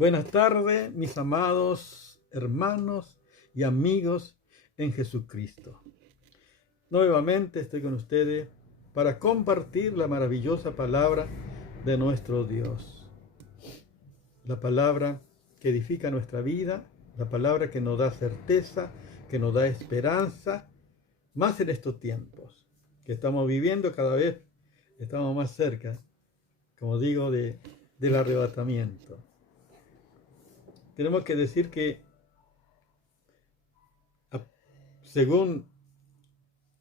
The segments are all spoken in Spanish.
Buenas tardes, mis amados hermanos y amigos en Jesucristo. Nuevamente estoy con ustedes para compartir la maravillosa palabra de nuestro Dios. La palabra que edifica nuestra vida, la palabra que nos da certeza, que nos da esperanza, más en estos tiempos que estamos viviendo. Cada vez estamos más cerca, como digo, del arrebatamiento. Tenemos que decir que según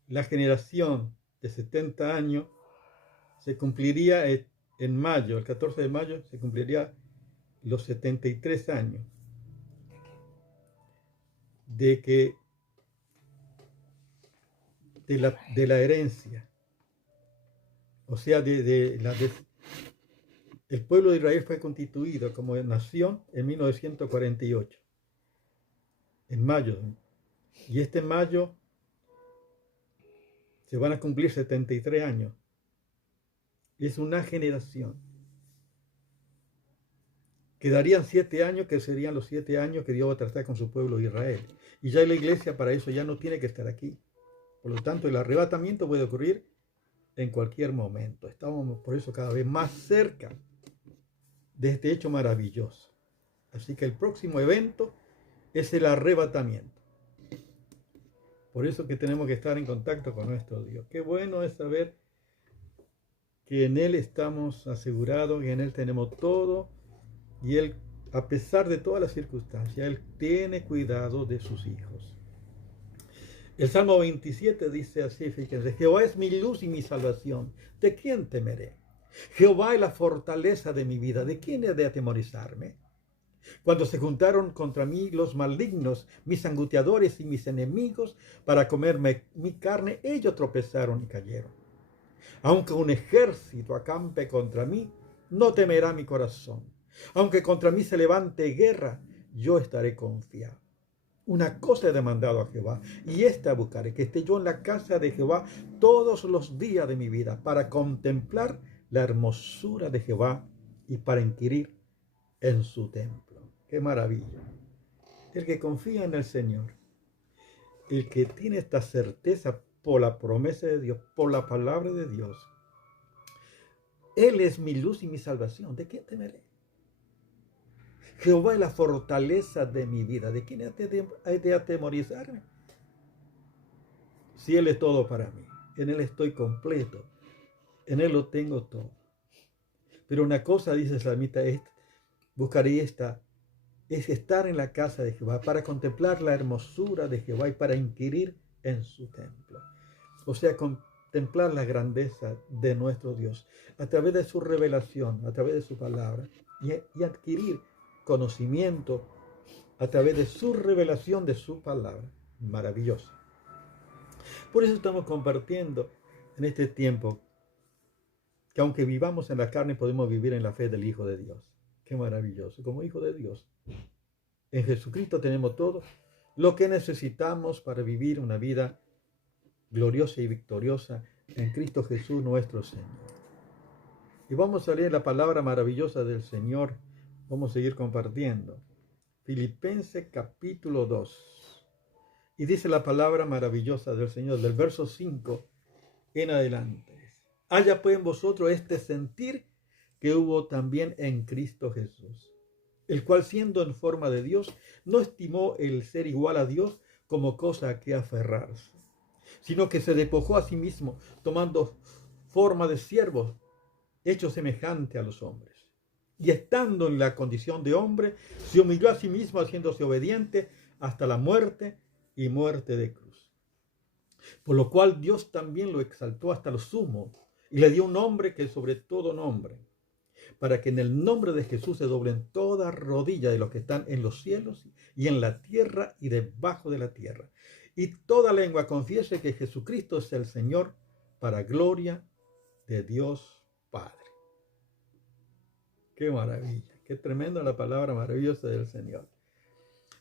la generación de 70 años, se cumpliría en mayo, el 14 de mayo, se cumpliría los 73 años de la herencia, o sea, el pueblo de Israel fue constituido como nación en 1948, en mayo, y este mayo se van a cumplir 73 años. Es una generación. Quedarían 7 años, que serían los 7 años que Dios va a tratar con su pueblo de Israel. Y ya la iglesia para eso ya no tiene que estar aquí. Por lo tanto, el arrebatamiento puede ocurrir en cualquier momento. Estamos por eso cada vez más cerca de este hecho maravilloso. Así que el próximo evento es el arrebatamiento. Por eso que tenemos que estar en contacto con nuestro Dios. Qué bueno es saber que en Él estamos asegurados, que en Él tenemos todo, y Él, a pesar de todas las circunstancias, Él tiene cuidado de sus hijos. El Salmo 27 dice así, fíjense: Jehová es mi luz y mi salvación, ¿de quién temeré? Jehová es la fortaleza de mi vida, ¿de quién he de atemorizarme? Cuando se juntaron contra mí los malignos, mis angustiadores y mis enemigos, para comerme mi carne, ellos tropezaron y cayeron. Aunque un ejército acampe contra mí, no temerá mi corazón. Aunque contra mí se levante guerra, yo estaré confiado. Una cosa he demandado a Jehová, y esta buscaré, que esté yo en la casa de Jehová todos los días de mi vida, para contemplar la hermosura de Jehová y para inquirir en su templo. ¡Qué maravilla! El que confía en el Señor, el que tiene esta certeza por la promesa de Dios, por la palabra de Dios, Él es mi luz y mi salvación, ¿de quién temeré? Jehová es la fortaleza de mi vida, ¿de quién he de atemorizarme? Si Él es todo para mí, en Él estoy completo, en Él lo tengo todo. Pero una cosa, dice el salmista, buscaré esta, es estar en la casa de Jehová para contemplar la hermosura de Jehová y para inquirir en su templo. O sea, contemplar la grandeza de nuestro Dios a través de su revelación, a través de su palabra, y adquirir conocimiento a través de su revelación de su palabra. Maravilloso. Por eso estamos compartiendo en este tiempo que aunque vivamos en la carne, podemos vivir en la fe del Hijo de Dios. Qué maravilloso. Como Hijo de Dios, en Jesucristo tenemos todo lo que necesitamos para vivir una vida gloriosa y victoriosa en Cristo Jesús nuestro Señor. Y vamos a leer la palabra maravillosa del Señor. Vamos a seguir compartiendo. Filipenses capítulo 2. Y dice la palabra maravillosa del Señor, del verso 5 en adelante: haya pues en vosotros este sentir que hubo también en Cristo Jesús, el cual, siendo en forma de Dios, no estimó el ser igual a Dios como cosa a que aferrarse, sino que se despojó a sí mismo, tomando forma de siervo, hecho semejante a los hombres. Y estando en la condición de hombre, se humilló a sí mismo, haciéndose obediente hasta la muerte y muerte de cruz. Por lo cual Dios también lo exaltó hasta lo sumo y le dio un nombre que es sobre todo nombre, para que en el nombre de Jesús se doblen toda rodilla de los que están en los cielos y en la tierra y debajo de la tierra, y toda lengua confiese que Jesucristo es el Señor, para gloria de Dios Padre. Qué maravilla, qué tremenda la palabra maravillosa del Señor.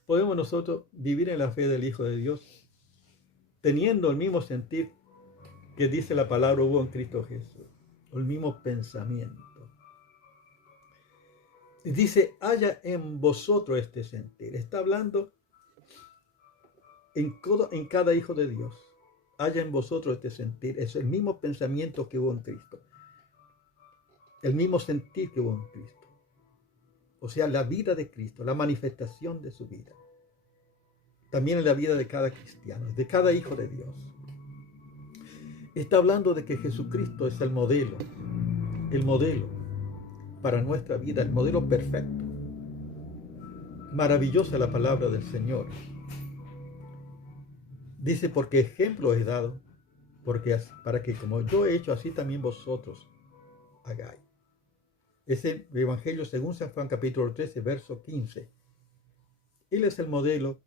Podemos nosotros vivir en la fe del Hijo de Dios, teniendo el mismo sentir que dice la palabra hubo en Cristo Jesús, el mismo pensamiento. Y dice, haya en vosotros este sentir. Está hablando en cada hijo de Dios. Haya en vosotros este sentir. Es el mismo pensamiento que hubo en Cristo. El mismo sentir que hubo en Cristo. O sea, la vida de Cristo, la manifestación de su vida. También en la vida de cada cristiano, de cada hijo de Dios. Está hablando de que Jesucristo es el modelo para nuestra vida, el modelo perfecto. Maravillosa la palabra del Señor. Dice, porque ejemplo he dado, para que como yo he hecho, así también vosotros hagáis. Es el Evangelio según San Juan capítulo 13, verso 15. Él es el modelo.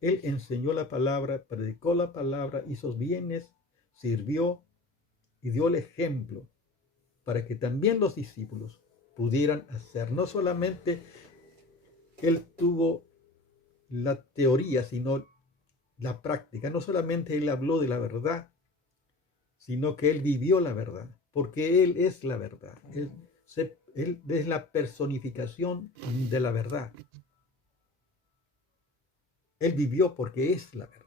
Él enseñó la palabra, predicó la palabra, hizo bienes, sirvió y dio el ejemplo para que también los discípulos pudieran hacer. No solamente él tuvo la teoría, sino la práctica. No solamente él habló de la verdad, sino que él vivió la verdad, porque él es la verdad. Él es la personificación de la verdad. Él vivió porque es la verdad.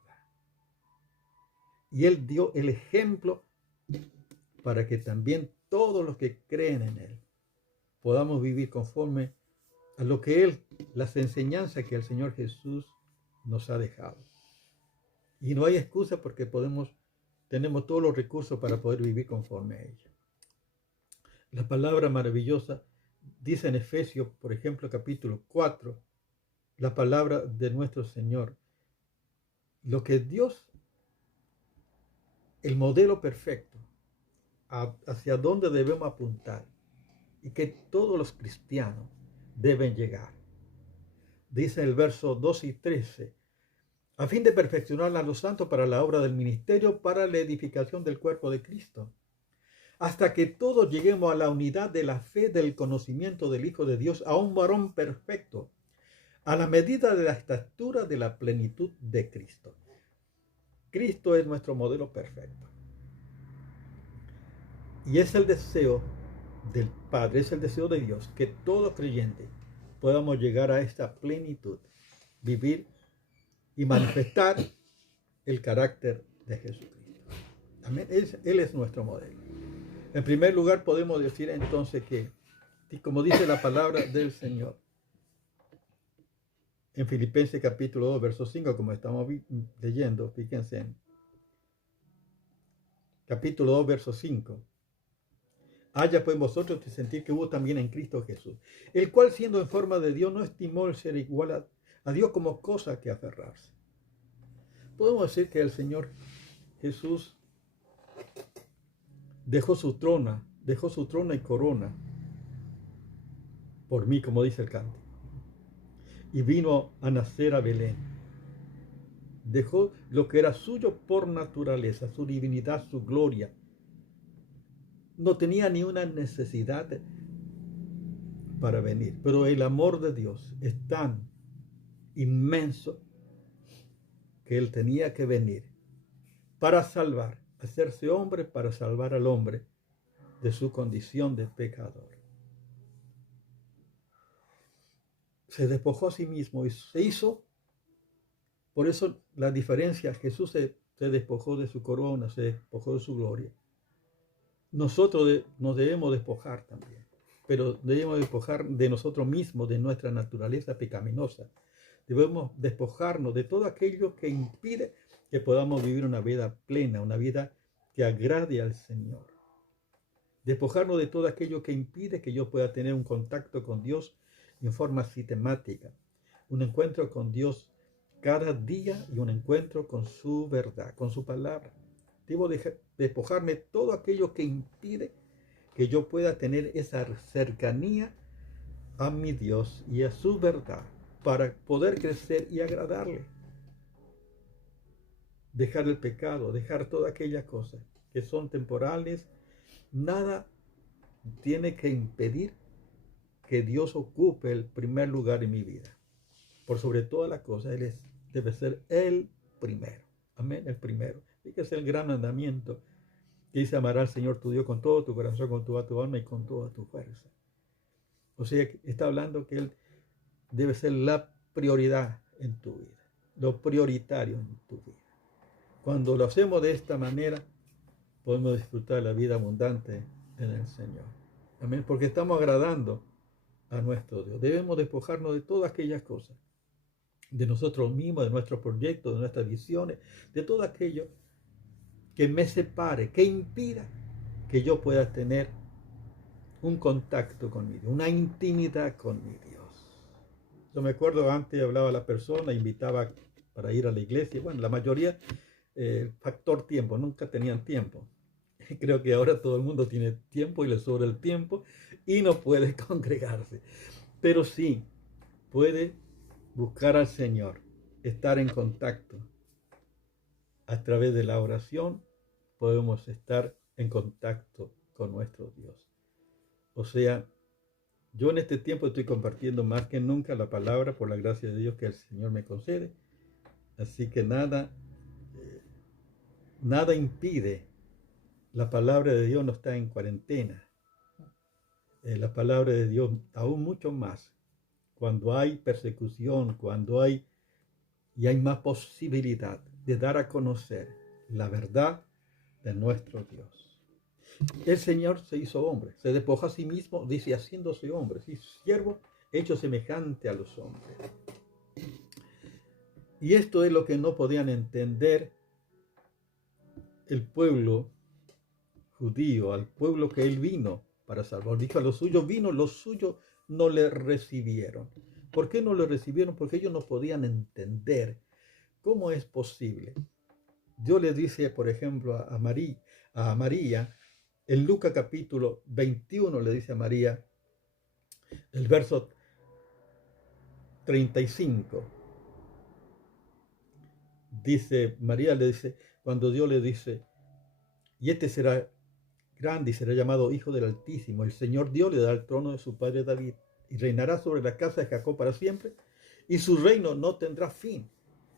Y él dio el ejemplo para que también todos los que creen en él podamos vivir conforme a lo que él, las enseñanzas que el Señor Jesús nos ha dejado. Y no hay excusa porque tenemos todos los recursos para poder vivir conforme a ella. La palabra maravillosa dice en Efesios, por ejemplo, capítulo 4, la palabra de nuestro Señor. Lo que Dios, el modelo perfecto, hacia dónde debemos apuntar y que todos los cristianos deben llegar. Dice el verso 12 y 13, a fin de perfeccionar a los santos para la obra del ministerio, para la edificación del cuerpo de Cristo, hasta que todos lleguemos a la unidad de la fe, del conocimiento del Hijo de Dios, a un varón perfecto, a la medida de la estatura de la plenitud de Cristo. Cristo es nuestro modelo perfecto. Y es el deseo del Padre, es el deseo de Dios, que todo creyente podamos llegar a esta plenitud, vivir y manifestar el carácter de Jesucristo. Amén. Él es nuestro modelo. En primer lugar, podemos decir entonces que, como dice la palabra del Señor, en Filipenses capítulo 2, verso 5, como estamos leyendo, fíjense en capítulo 2, verso 5. Haya pues vosotros de sentir que hubo también en Cristo Jesús, el cual siendo en forma de Dios no estimó el ser igual a Dios como cosa que aferrarse. Podemos decir que el Señor Jesús dejó su trono y corona por mí, como dice el canto, y vino a nacer a Belén. Dejó lo que era suyo por naturaleza, su divinidad, su gloria. No tenía ni una necesidad para venir, pero el amor de Dios es tan inmenso que él tenía que venir para salvar, hacerse hombre para salvar al hombre de su condición de pecador. Se despojó a sí mismo y se hizo. Por eso la diferencia, Jesús se despojó de su corona, se despojó de su gloria. Nosotros nos debemos despojar también, pero debemos despojar de nosotros mismos, de nuestra naturaleza pecaminosa. Debemos despojarnos de todo aquello que impide que podamos vivir una vida plena, una vida que agrade al Señor. Despojarnos de todo aquello que impide que yo pueda tener un contacto con Dios en forma sistemática, un encuentro con Dios cada día y un encuentro con su verdad, con su palabra. Debo despojarme de todo aquello que impide que yo pueda tener esa cercanía a mi Dios y a su verdad para poder crecer y agradarle. Dejar el pecado, dejar todas aquellas cosas que son temporales. Nada tiene que impedir que Dios ocupe el primer lugar en mi vida. Por sobre todas las cosas, Él debe ser el primero. Amén, el primero. Fíjese el gran mandamiento que dice: amarás al Señor tu Dios con todo tu corazón, con toda tu alma y con toda tu fuerza. O sea, que está hablando que Él debe ser la prioridad en tu vida, lo prioritario en tu vida. Cuando lo hacemos de esta manera, podemos disfrutar la vida abundante en el Señor. Amén. Porque estamos agradando a nuestro Dios. Debemos despojarnos de todas aquellas cosas, de nosotros mismos, de nuestros proyectos, de nuestras visiones, de todo aquello que me separe, que impida que yo pueda tener un contacto con mi Dios, una intimidad con mi Dios. Yo me acuerdo antes hablaba a la persona, invitaba para ir a la iglesia. Bueno, la mayoría, factor tiempo, nunca tenían tiempo. Creo que ahora todo el mundo tiene tiempo y le sobra el tiempo y no puede congregarse. Pero sí, puede buscar al Señor, estar en contacto. A través de la oración podemos estar en contacto con nuestro Dios. O sea, yo en este tiempo estoy compartiendo más que nunca la palabra por la gracia de Dios que el Señor me concede. Así que nada impide. La palabra de Dios no está en cuarentena. La palabra de Dios aún mucho más. Cuando hay persecución, cuando hay más posibilidad de dar a conocer la verdad de nuestro Dios. El Señor se hizo hombre, se despojó a sí mismo, dice, haciéndose hombre, y siervo hecho semejante a los hombres. Y esto es lo que no podían entender el pueblo judío, al pueblo que él vino para salvar. Dijo, a los suyos vino, los suyos no le recibieron. ¿Por qué no le recibieron? Porque ellos no podían entender cómo es posible. Dios le dice, por ejemplo, a María, en Lucas capítulo 21 le dice a María, el verso 35, dice, María le dice, cuando Dios le dice, y este será grande y será llamado Hijo del Altísimo, el Señor Dios le dará el trono de su padre David, y reinará sobre la casa de Jacob para siempre, y su reino no tendrá fin.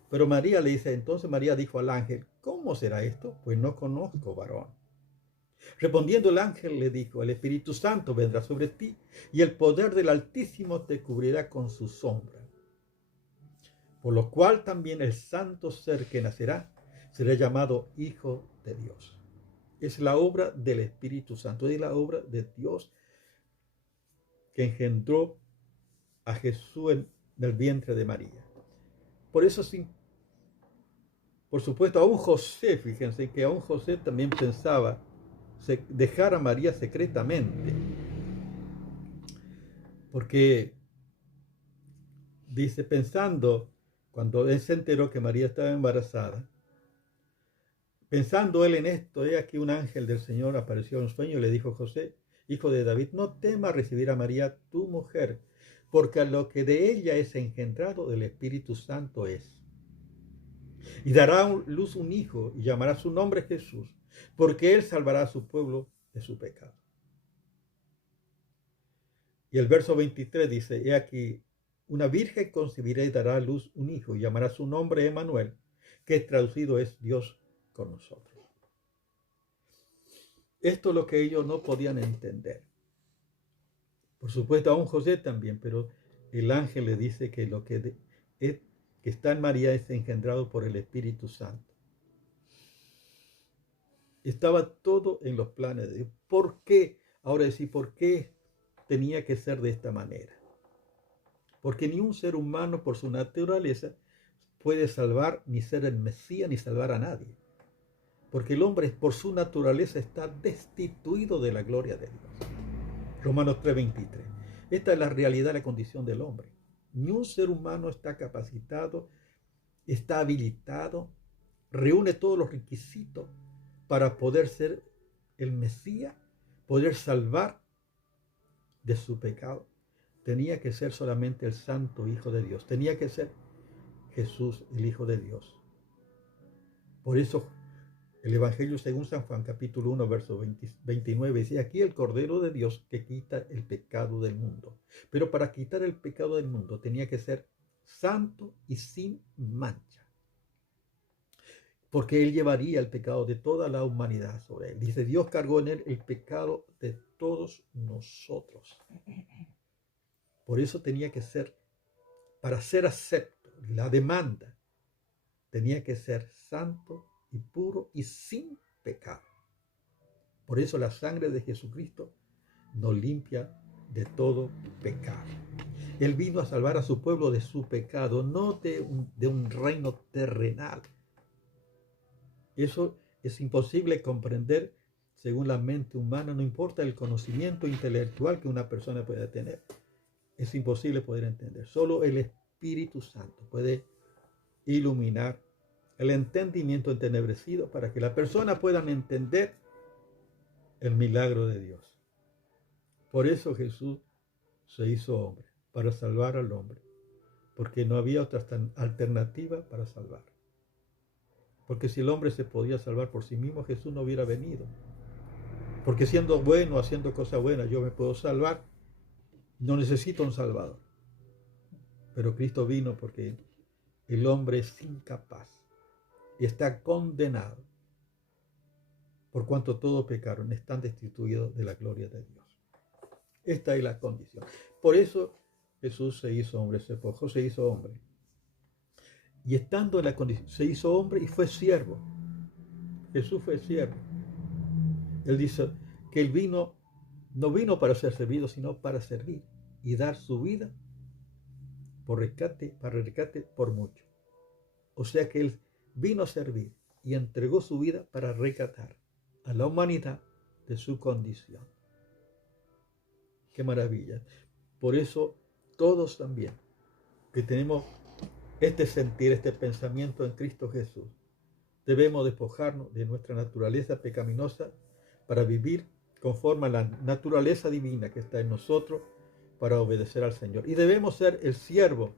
Pero María le dice, entonces María dijo al ángel, ¿cómo será esto? Pues no conozco varón. Respondiendo el ángel le dijo, el Espíritu Santo vendrá sobre ti y el poder del Altísimo te cubrirá con su sombra. Por lo cual también el santo ser que nacerá será llamado Hijo de Dios. Es la obra del Espíritu Santo, es la obra de Dios que engendró a Jesús en el vientre de María. Por eso sí, por supuesto, aún José, fíjense que aún José también pensaba dejar a María secretamente, porque dice, pensando, cuando él se enteró que María estaba embarazada, pensando él en esto, he aquí un ángel del Señor apareció en un sueño y le dijo, José, hijo de David, no temas recibir a María tu mujer, porque a lo que de ella es engendrado del Espíritu Santo es. Y dará a luz un hijo y llamará su nombre Jesús, porque él salvará a su pueblo de su pecado. Y el verso 23 dice, he aquí, una virgen concebirá y dará a luz un hijo y llamará su nombre Emmanuel, que traducido es Dios con nosotros. Esto es lo que ellos no podían entender. Por supuesto, aún José también, pero el ángel le dice que lo que está en María es engendrado por el Espíritu Santo. Estaba todo en los planes de Dios. ¿Por qué? Ahora decir, ¿por qué tenía que ser de esta manera? Porque ni un ser humano por su naturaleza puede salvar, ni ser el Mesías, ni salvar a nadie. Porque el hombre por su naturaleza está destituido de la gloria de Dios. Romanos 3:23. Esta es la realidad, la condición del hombre. Ni un ser humano está capacitado, está habilitado, reúne todos los requisitos para poder ser el Mesías, poder salvar de su pecado. Tenía que ser solamente el Santo Hijo de Dios. Tenía que ser Jesús, el Hijo de Dios. Por eso el Evangelio según San Juan, capítulo 1, verso 29, dice, aquí el Cordero de Dios que quita el pecado del mundo. Pero para quitar el pecado del mundo tenía que ser santo y sin mancha. Porque él llevaría el pecado de toda la humanidad sobre él. Dice, Dios cargó en él el pecado de todos nosotros. Por eso tenía que ser, para ser acepto, la demanda tenía que ser santo y puro y sin pecado. Por eso la sangre de Jesucristo nos limpia de todo pecado. Él vino a salvar a su pueblo de su pecado, no de un reino terrenal. Eso es imposible comprender según la mente humana, no importa el conocimiento intelectual que una persona pueda tener. Es imposible poder entender. Solo el Espíritu Santo puede iluminar el entendimiento entenebrecido para que la persona pueda entender el milagro de Dios. Por eso Jesús se hizo hombre, para salvar al hombre, porque no había otra alternativa para salvar. Porque si el hombre se podía salvar por sí mismo, Jesús no hubiera venido. Porque siendo bueno, haciendo cosas buenas, yo me puedo salvar, no necesito un salvador. Pero Cristo vino porque el hombre es incapaz y está condenado, por cuanto todos pecaron, están destituidos de la gloria de Dios. Esta es la condición. Por eso Jesús se hizo hombre, se despojó, se hizo hombre. Y estando en la condición, se hizo hombre y fue siervo. Jesús fue siervo. Él dice que él vino, no vino para ser servido, sino para servir y dar su vida por rescate, para rescate por mucho. O sea que él vino a servir y entregó su vida para rescatar a la humanidad de su condición. Qué maravilla. Por eso todos también que tenemos este sentir, este pensamiento en Cristo Jesús, debemos despojarnos de nuestra naturaleza pecaminosa para vivir conforme a la naturaleza divina que está en nosotros para obedecer al Señor. Y debemos ser el siervo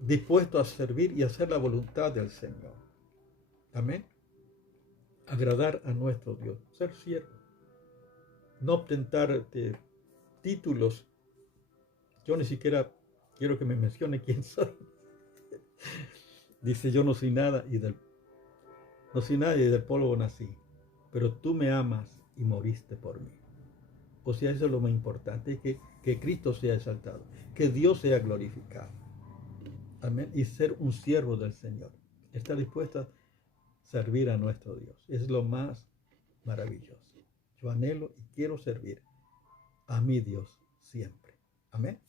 dispuesto a servir y hacer la voluntad del Señor. Amén. Agradar a nuestro Dios, ser siervo. No ostentar títulos. Yo ni siquiera quiero que me mencione quién soy. Dice, yo no soy nada y del polvo nací, pero tú me amas y moriste por mí. O sea, eso es lo más importante, que Cristo sea exaltado, que Dios sea glorificado. Amén. Y ser un siervo del Señor. Estar dispuesto a servir a nuestro Dios. Es lo más maravilloso. Yo anhelo y quiero servir a mi Dios siempre. Amén.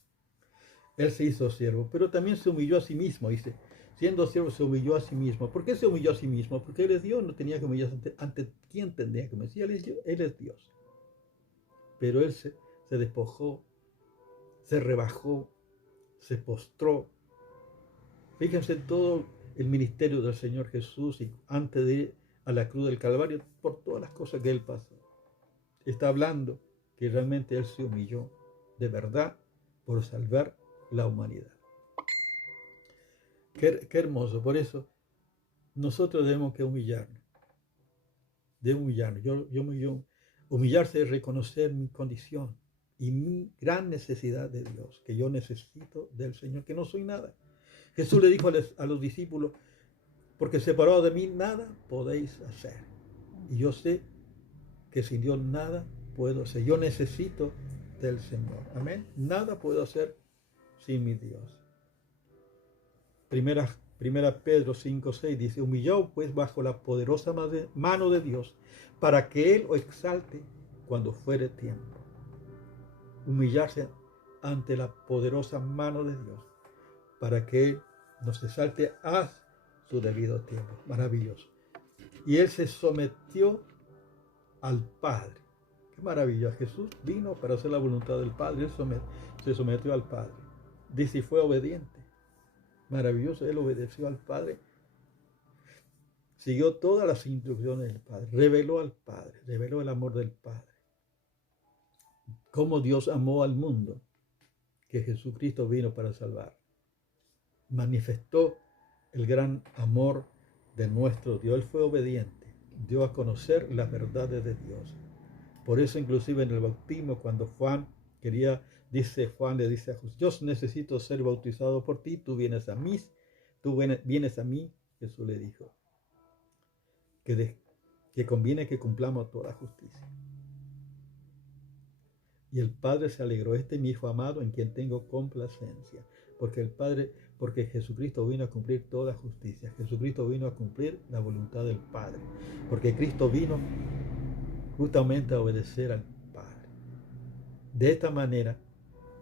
Él se hizo siervo, pero también se humilló a sí mismo, dice. Siendo siervo se humilló a sí mismo. ¿Por qué se humilló a sí mismo? Porque Él es Dios, no tenía que humillarse ante quién tendría que humillarse. Él es Dios. Pero Él se despojó, se rebajó, se postró. Fíjense todo el ministerio del Señor Jesús y antes de ir a la cruz del Calvario, por todas las cosas que Él pasó. Está hablando que realmente Él se humilló de verdad por salvar la humanidad. Qué hermoso. Por eso nosotros debemos que humillarnos. Humillarse es reconocer mi condición y mi gran necesidad de Dios, que yo necesito del Señor, que no soy nada. Jesús le dijo a los discípulos, porque separado de mí nada podéis hacer. Y yo sé que sin Dios nada puedo hacer. Yo necesito del Señor. Amén. Nada puedo hacer sin mi Dios. Primera Pedro 5:6 dice, humillaos pues bajo la poderosa mano de Dios, para que Él os exalte cuando fuere tiempo. Humillarse ante la poderosa mano de Dios, para que Él nos exalte a su debido tiempo. Maravilloso. Y Él se sometió al Padre. Qué maravilla. Jesús vino para hacer la voluntad del Padre. Él se sometió al Padre. Dice, y fue obediente. Maravilloso, Él obedeció al Padre, siguió todas las instrucciones del Padre, reveló al Padre, reveló el amor del Padre. Cómo Dios amó al mundo, que Jesucristo vino para salvar. Manifestó el gran amor de nuestro Dios. Él fue obediente, dio a conocer las verdades de Dios. Por eso inclusive en el bautismo, cuando Juan le dice a Jesús, yo necesito ser bautizado por ti, tú vienes a mí, Jesús le dijo, que conviene que cumplamos toda justicia. Y el Padre se alegró. Este es mi Hijo amado en quien tengo complacencia. Porque Jesucristo vino a cumplir toda justicia. Jesucristo vino a cumplir la voluntad del Padre. Porque Cristo vino justamente a obedecer al Padre. De esta manera,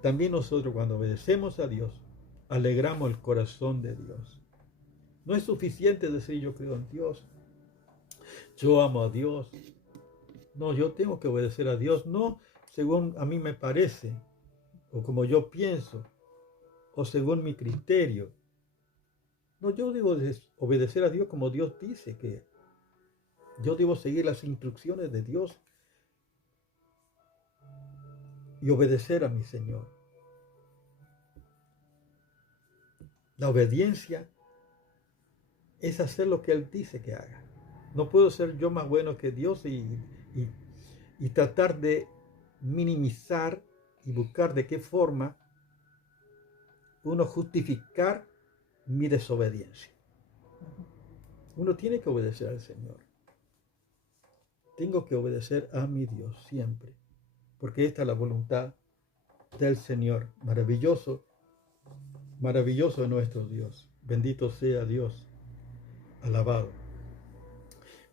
también nosotros cuando obedecemos a Dios, alegramos el corazón de Dios. No es suficiente decir yo creo en Dios, yo amo a Dios. No, yo tengo que obedecer a Dios, no según a mí me parece, o como yo pienso, o según mi criterio. No, yo debo obedecer a Dios como Dios dice que yo debo seguir las instrucciones de Dios y obedecer a mi Señor. La obediencia es hacer lo que Él dice que haga. No puedo ser yo más bueno que Dios y tratar de minimizar y buscar de qué forma uno justificar mi desobediencia. Uno tiene que obedecer al Señor. Tengo que obedecer a mi Dios siempre, porque esta es la voluntad del Señor. Maravilloso, maravilloso es nuestro Dios. Bendito sea Dios. Alabado.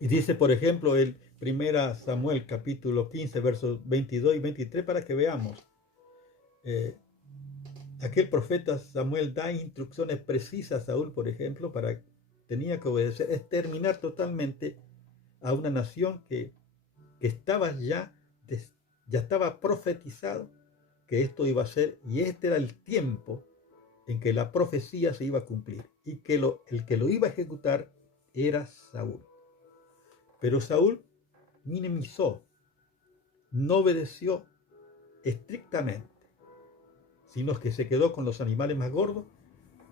Y dice, por ejemplo, el 1 Samuel capítulo 15, versos 22 y 23, para que veamos. Aquel profeta Samuel da instrucciones precisas a Saúl, por ejemplo, tenía que obedecer, exterminar totalmente a una nación que estaba ya estaba profetizado que esto iba a ser, y este era el tiempo en que la profecía se iba a cumplir, y que el que lo iba a ejecutar era Saúl. Pero Saúl minimizó, no obedeció estrictamente, sino que se quedó con los animales más gordos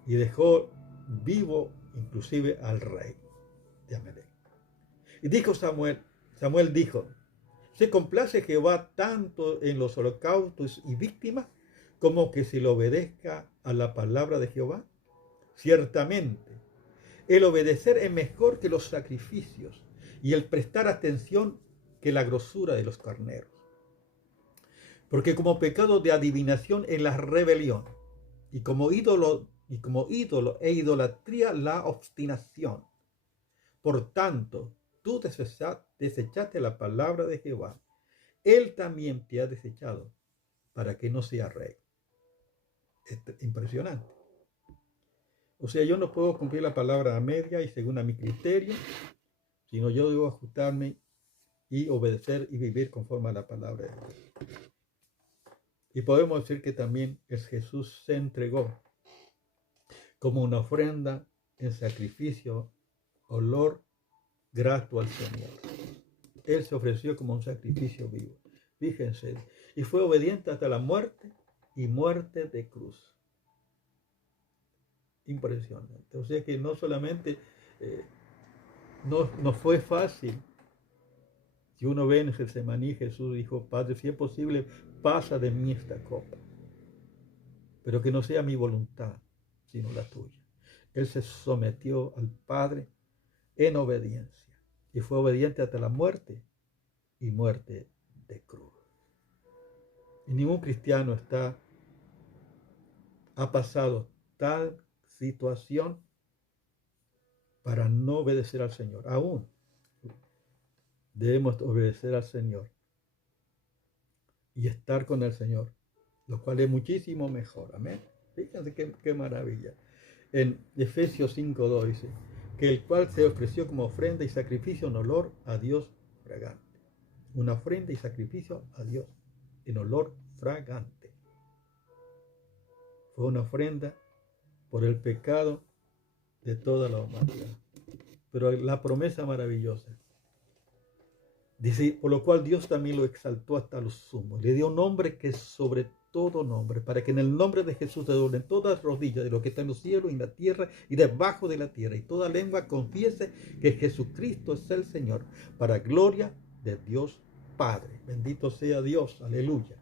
y dejó vivo inclusive al rey de Amalec. Y dijo Samuel dijo, ¿se complace Jehová tanto en los holocaustos y víctimas como que se le obedezca a la palabra de Jehová? Ciertamente, el obedecer es mejor que los sacrificios y el prestar atención que la grosura de los carneros. Porque como pecado de adivinación es la rebelión, y como ídolo e idolatría la obstinación. Por tanto, tú desechaste la palabra de Jehová, él también te ha desechado para que no sea rey. Es impresionante. O sea, yo no puedo cumplir la palabra a media y según a mi criterio, sino yo debo ajustarme y obedecer y vivir conforme a la palabra de Dios. Y podemos decir que también Jesús se entregó como una ofrenda en sacrificio, olor grato al Señor. Él se ofreció como un sacrificio vivo. Fíjense, y fue obediente hasta la muerte y muerte de cruz. Impresionante. O sea que no solamente no fue fácil. Si uno ve en Getsemaní, Jesús dijo, Padre, si es posible, pasa de mí esta copa, pero que no sea mi voluntad, sino la tuya. Él se sometió al Padre en obediencia y fue obediente hasta la muerte y muerte de cruz. Y ningún cristiano ha pasado tal situación para no obedecer al Señor. Aún debemos obedecer al Señor y estar con el Señor, lo cual es muchísimo mejor. Amén. Fíjense qué maravilla. En Efesios 5:2 dice, que el cual se ofreció como ofrenda y sacrificio en olor a Dios fragante. Una ofrenda y sacrificio a Dios en olor fragante. Fue una ofrenda por el pecado de toda la humanidad. Pero la promesa maravillosa dice, por lo cual Dios también lo exaltó hasta lo sumo. Le dio un nombre que es sobre todo nombre, para que en el nombre de Jesús se doblen todas rodillas de lo que está en los cielos y en la tierra y debajo de la tierra, y toda lengua confiese que Jesucristo es el Señor, para gloria de Dios Padre. Bendito sea Dios, aleluya.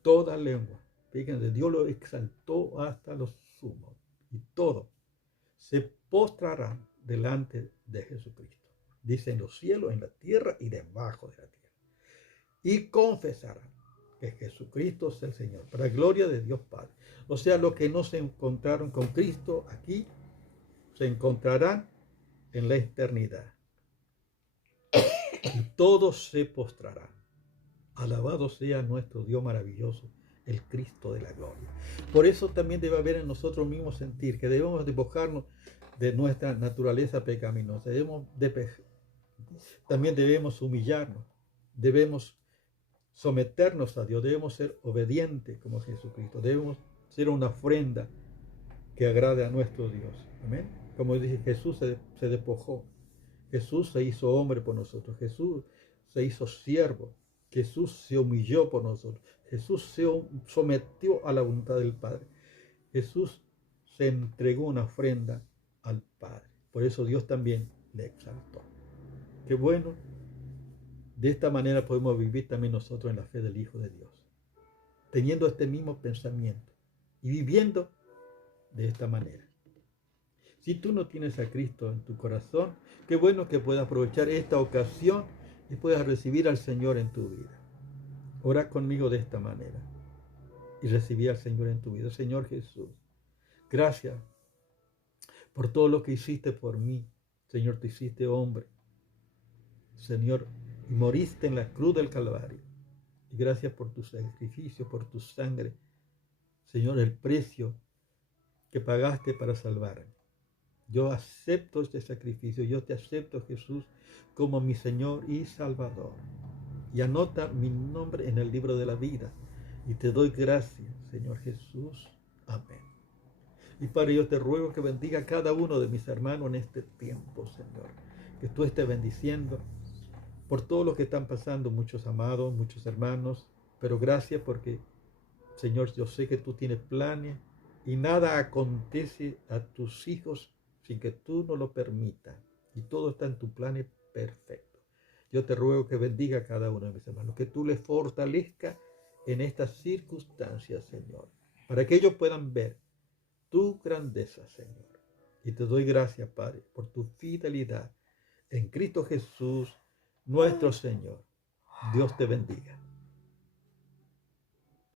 Toda lengua, fíjense, Dios lo exaltó hasta lo sumo, y todo se postrarán delante de Jesucristo. Dice en los cielos, en la tierra y debajo de la tierra. Y confesarán que Jesucristo es el Señor, para gloria de Dios Padre. O sea, los que no se encontraron con Cristo aquí, se encontrarán en la eternidad. Y todos se postrarán. Alabado sea nuestro Dios maravilloso, el Cristo de la gloria. Por eso también debe haber en nosotros mismos sentir que debemos despojarnos de nuestra naturaleza pecaminosa. También debemos humillarnos, debemos someternos a Dios, debemos ser obedientes como Jesucristo, debemos ser una ofrenda que agrade a nuestro Dios. Amén. Como dije, Jesús se despojó, Jesús se hizo hombre por nosotros, Jesús se hizo siervo, Jesús se humilló por nosotros, Jesús se sometió a la voluntad del Padre, Jesús se entregó una ofrenda al Padre. Por eso Dios también le exaltó. Qué bueno. De esta manera podemos vivir también nosotros en la fe del Hijo de Dios, teniendo este mismo pensamiento y viviendo de esta manera. Si tú no tienes a Cristo en tu corazón, qué bueno que puedas aprovechar esta ocasión y puedas recibir al Señor en tu vida. Ora conmigo de esta manera y recibir al Señor en tu vida. Señor Jesús, gracias por todo lo que hiciste por mí. Señor, te hiciste hombre. Señor, y moriste en la cruz del Calvario. Y gracias por tu sacrificio, por tu sangre. Señor, el precio que pagaste para salvarme. Yo acepto este sacrificio. Yo te acepto, Jesús, como mi Señor y Salvador. Y anota mi nombre en el libro de la vida. Y te doy gracias, Señor Jesús. Amén. Y Padre, yo te ruego que bendiga a cada uno de mis hermanos en este tiempo, Señor. Que tú estés bendiciendo por todo lo que están pasando muchos amados, muchos hermanos, pero gracias porque, Señor, yo sé que tú tienes planes y nada acontece a tus hijos sin que tú no lo permitas, y todo está en tu plan perfecto. Yo te ruego que bendiga a cada uno de mis hermanos, que tú les fortalezca en estas circunstancias, Señor, para que ellos puedan ver tu grandeza, Señor. Y te doy gracias, Padre, por tu fidelidad en Cristo Jesús, nuestro Señor. Dios te bendiga.